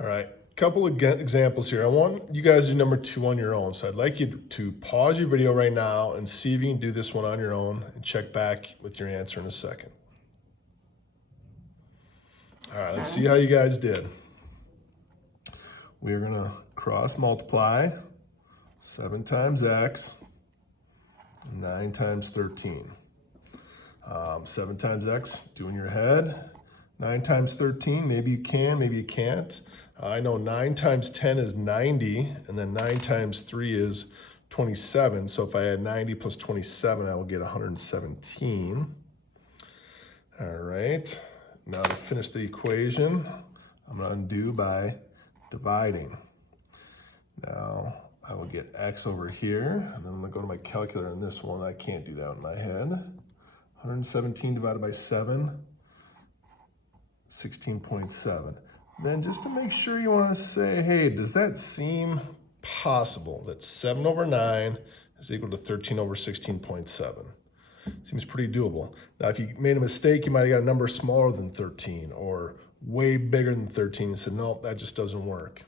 All right, couple of examples here. I want you guys to do number 2 on your own. So I'd like you to pause your video right now and see if you can do this one on your own and check back with your answer in a second. All right, let's see how you guys did. We're gonna cross multiply 7 times x, 9 times 13. 7 times x, do in your head. 9 times 13, maybe you can, maybe you can't. I know 9 times 10 is 90, and then 9 times 3 is 27. So if I add 90 plus 27, I will get 117. All right, now to finish the equation, I'm gonna undo by dividing. Now I will get x over here, and then I'm gonna go to my calculator on this one. I can't do that in my head. 117 divided by 7, 16.7. Then just to make sure, you want to say, hey, does that seem possible that 7 over 9 is equal to 13 over 16.7? Seems pretty doable. Now, if you made a mistake, you might have got a number smaller than 13 or way bigger than 13 and said, no, that just doesn't work.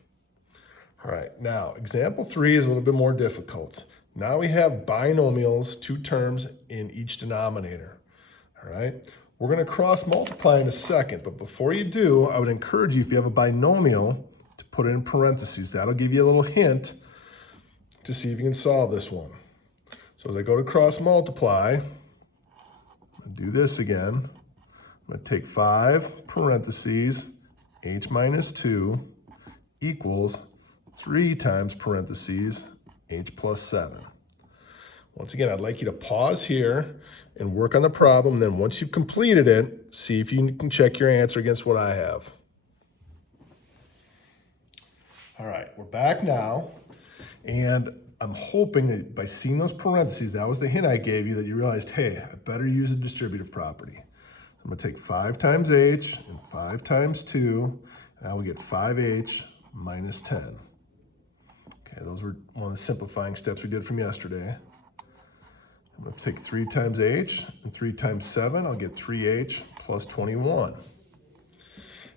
All right, now example 3 is a little bit more difficult. Now we have binomials, 2 terms in each denominator. All right, we're going to cross multiply in a second, but before you do, I would encourage you, if you have a binomial, to put it in parentheses. That'll give you a little hint to see if you can solve this one. So as I go to cross multiply, I'm going to do this again. I'm going to take 5 parentheses, h minus 2 equals 3 times parentheses, h plus 7. Once again, I'd like you to pause here and work on the problem. Then once you've completed it, see if you can check your answer against what I have. All right, we're back now. And I'm hoping that by seeing those parentheses, that was the hint I gave you, that you realized, hey, I better use a distributive property. So I'm gonna take 5 times h and 5 times 2, and I will get 5h minus 10. Okay, those were one of the simplifying steps we did from yesterday. I'm going to take 3 times h and 3 times 7. I'll get 3h plus 21.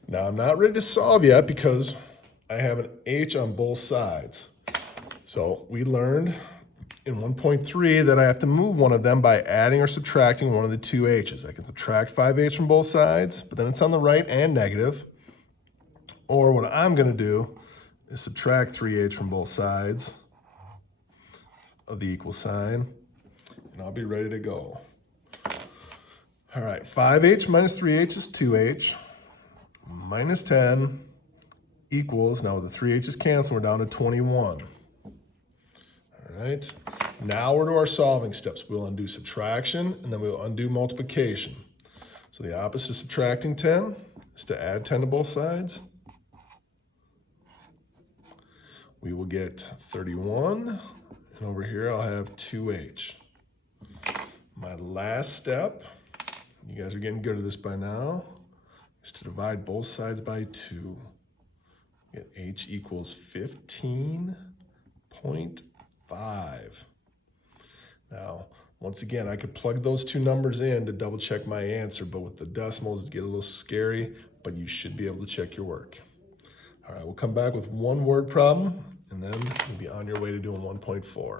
Now, I'm not ready to solve yet because I have an h on both sides. So we learned in 1.3 that I have to move one of them by adding or subtracting one of the 2 h's. I can subtract 5h from both sides, but then it's on the right and negative. Or what I'm going to do is subtract 3h from both sides of the equal sign, and I'll be ready to go. All right, 5h minus 3h is 2h, minus 10 equals, now the 3h's cancel, we're down to 21. All right, now we're to our solving steps. We'll undo subtraction, and then we'll undo multiplication. So the opposite of subtracting 10 is to add 10 to both sides. We will get 31, and over here I'll have 2h. My last step, you guys are getting good at this by now, is to divide both sides by 2. Get h equals 15.5. Now, once again, I could plug those 2 numbers in to double check my answer, but with the decimals, it gets a little scary, but you should be able to check your work. All right, we'll come back with one word problem, and then you'll be on your way to doing 1.4.